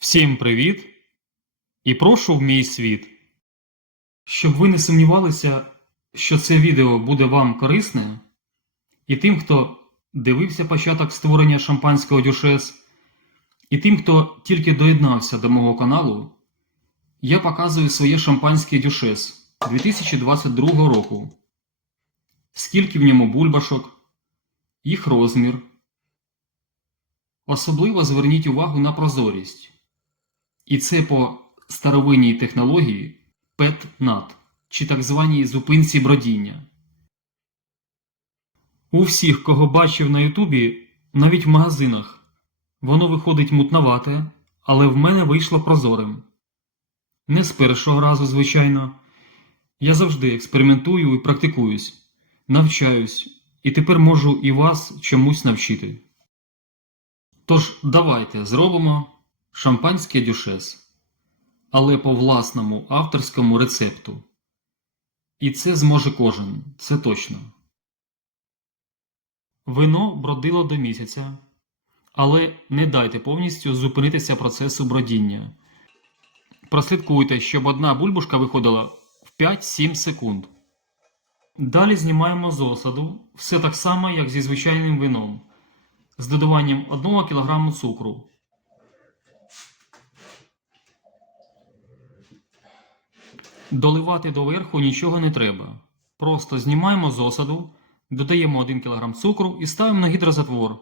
Всім привіт і прошу в мій світ. Щоб ви не сумнівалися, що це відео буде вам корисне, і тим, хто дивився початок створення шампанського дюшес, і тим, хто тільки доєднався до мого каналу, я показую своє шампанське дюшес 2022 року. Скільки в ньому бульбашок, їх розмір. Особливо зверніть увагу на прозорість. І це по старовинній технології PET-NAT, чи так званій зупинці бродіння. У всіх, кого бачив на Ютубі, навіть в магазинах, воно виходить мутновате, але в мене вийшло прозорим. Не з першого разу, звичайно. Я завжди експериментую і практикуюсь, навчаюсь, і тепер можу і вас чомусь навчити. Тож давайте зробимо шампанське дюшес, але по власному авторському рецепту. І це зможе кожен, це точно. Вино бродило до місяця, але не дайте повністю зупинитися процесу бродіння. Прослідкуйте, щоб одна бульбушка виходила в 5-7 секунд. Далі знімаємо з осаду все так само, як зі звичайним вином, з додаванням 1 кг цукру. Доливати доверху нічого не треба. Просто знімаємо з осаду, додаємо 1 кг цукру і ставимо на гідрозатвор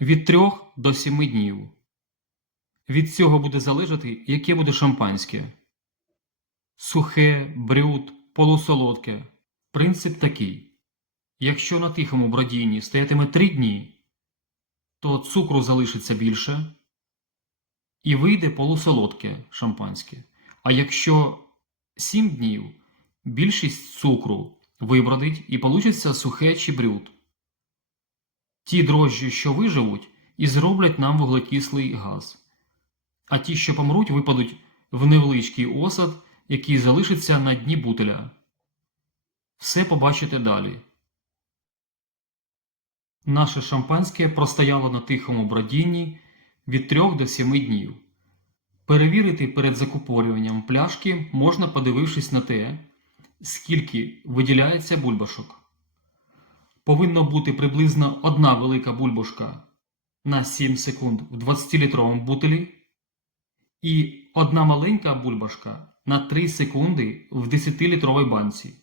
від 3 до 7 днів. Від цього буде залежати, яке буде шампанське. Сухе, брют, полусолодке. Принцип такий. Якщо на тихому бродінні стоятиме 3 дні, то цукру залишиться більше і вийде полусолодке шампанське. А якщо 7 днів більшість цукру вибродить і получиться сухе чи брют. Ті дрожжі, що виживуть, і зроблять нам вуглекислий газ. А ті, що помруть, випадуть в невеличкий осад, який залишиться на дні бутеля. Все побачите далі. Наше шампанське простояло на тихому бродінні від 3 до 7 днів. Перевірити перед закупорюванням пляшки можна, подивившись на те, скільки виділяється бульбашок. Повинно бути приблизно одна велика бульбашка на 7 секунд в 20-літровому бутилі і одна маленька бульбашка на 3 секунди в 10-літровій банці.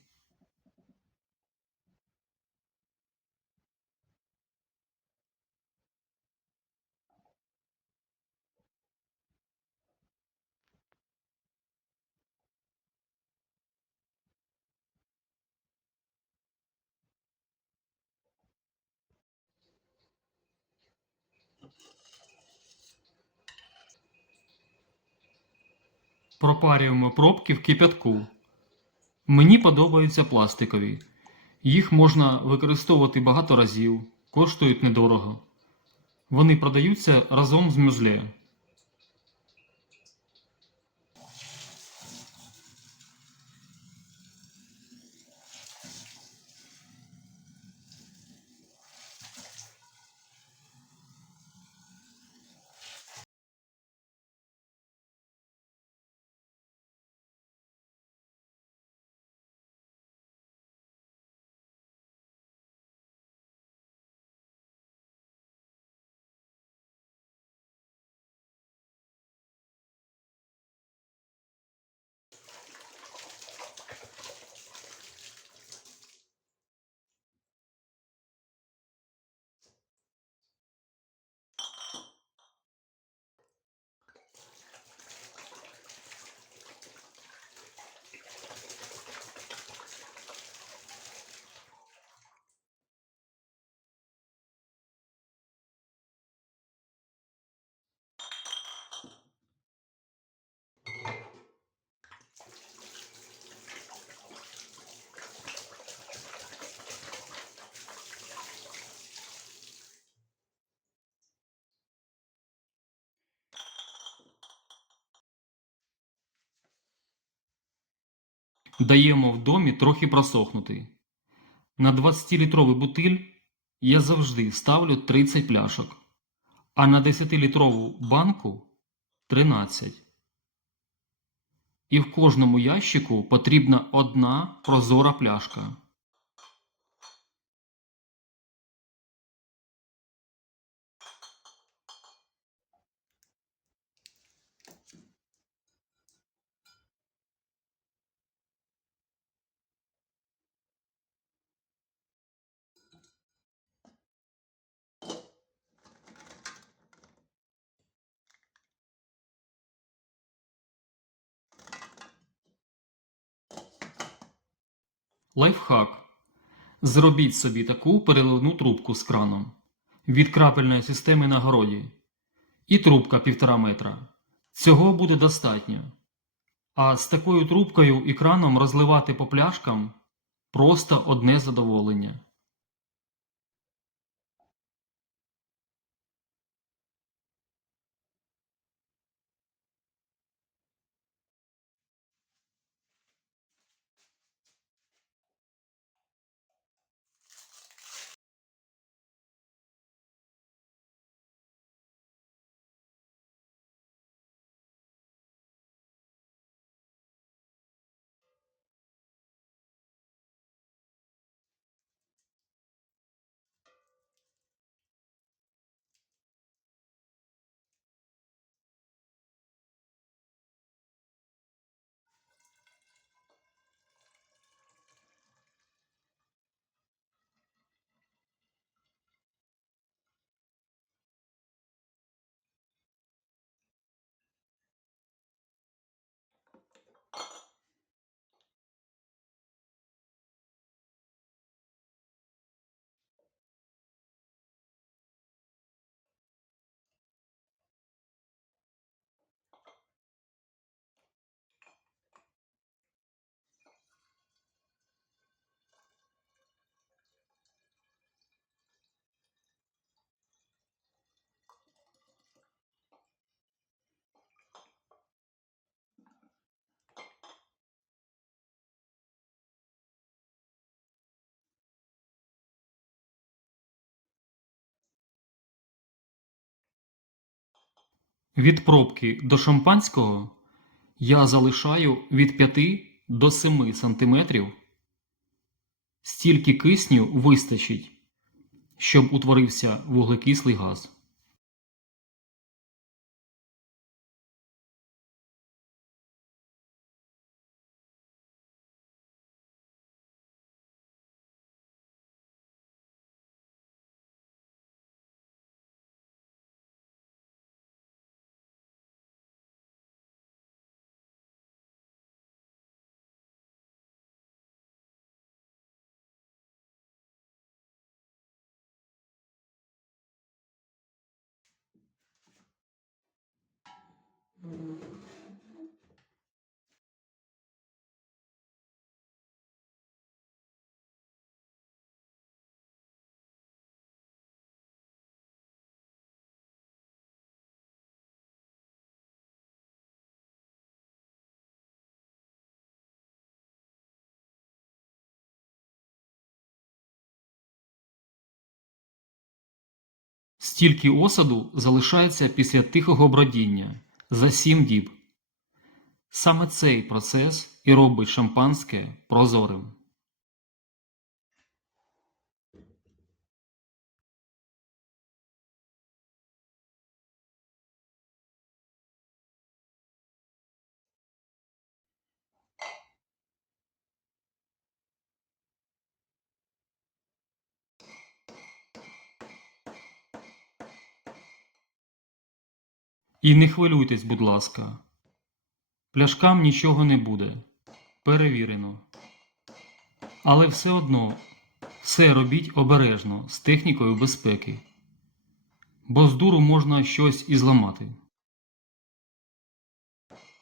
Пропарюємо пробки в кипятку. Мені подобаються пластикові. Їх можна використовувати багато разів, коштують недорого. Вони продаються разом з мюзле. Даємо в домі трохи просохнути. На 20-літровий бутиль я завжди ставлю 30 пляшок, а на 10-літрову банку 13. І в кожному ящику потрібна одна прозора пляшка. Лайфхак. Зробіть собі таку переливну трубку з краном від крапельної системи на городі. І трубка півтора метра. Цього буде достатньо. А з такою трубкою і краном розливати по пляшкам просто одне задоволення. Від пробки до шампанського я залишаю від 5 до 7 см. Стільки кисню вистачить, щоб утворився вуглекислий газ. Стільки осаду залишається після тихого бродіння за 7 діб. Саме цей процес і робить шампанське прозорим. І не хвилюйтесь, будь ласка. Пляшкам нічого не буде. Перевірено. Але все одно все робіть обережно з технікою безпеки. Бо з дуру можна щось і зламати.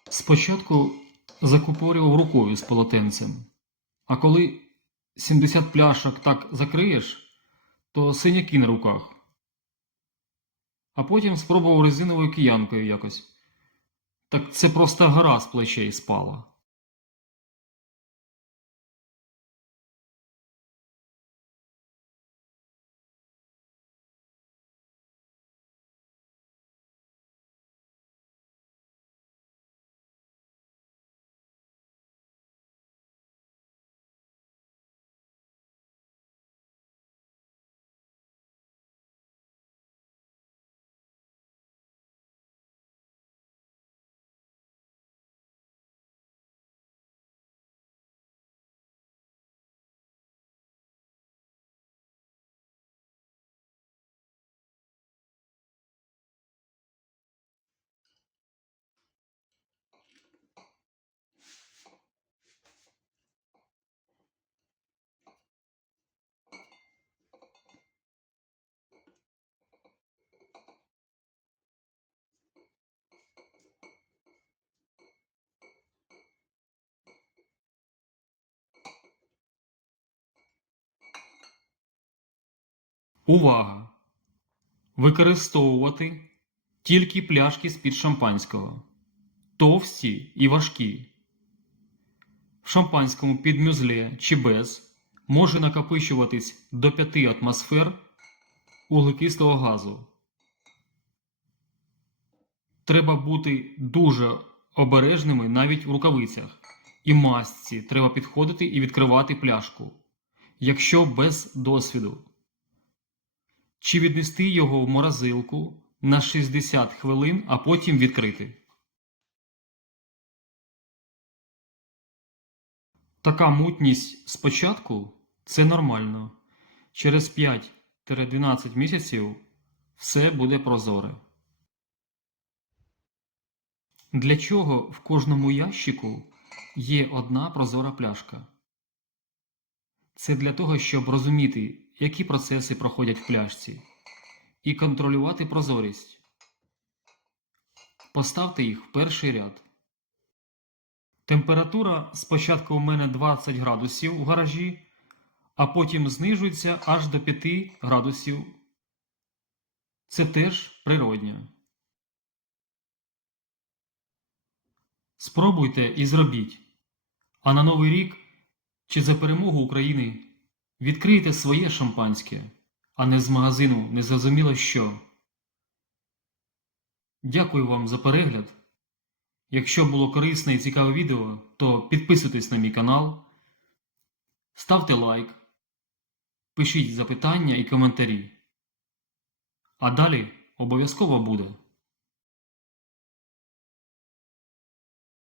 Спочатку закупорював рукою з полотенцем, а коли 70 пляшок так закриєш, то синяки на руках. А потім спробував резиновою киянкою якось. Так це просто гора з плечей спала. Увага! Використовувати тільки пляшки з-під шампанського. Товсті і важкі. В шампанському під мюзле чи без може накопичуватись до 5 атмосфер вуглекислого газу. Треба бути дуже обережними навіть в рукавицях. І масці треба підходити і відкривати пляшку, якщо без досвіду. Чи віднести його в морозилку на 60 хвилин, а потім відкрити. Така мутність спочатку це нормально. Через 5-12 місяців все буде прозоре. Для чого в кожному ящику є одна прозора пляшка? Це для того, щоб розуміти, які процеси проходять в пляшці, і контролювати прозорість. Поставте їх в перший ряд. Температура спочатку у мене 20 градусів в гаражі, а потім знижується аж до 5 градусів. Це теж природньо. Спробуйте і зробіть. А на Новий рік чи за перемогу України відкрийте своє шампанське, а не з магазину незрозуміло що. Дякую вам за перегляд. Якщо було корисне і цікаве відео, то підписуйтесь на мій канал, ставте лайк, пишіть запитання і коментарі. А далі обов'язково буде.